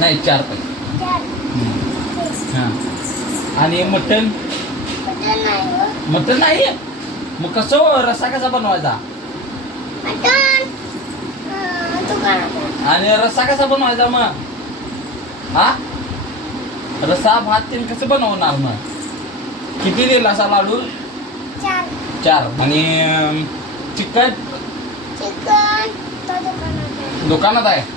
नाही चार पैकी हां आणि मटन मटन नाही मग कसं रस्सा कसा बनवायचा आणि रस्सा कसा बनवायचा मग हा रसा भात ते कसं बनवणार मग किती देईल असा लाडू चार आणि चिकन दुकानात आहे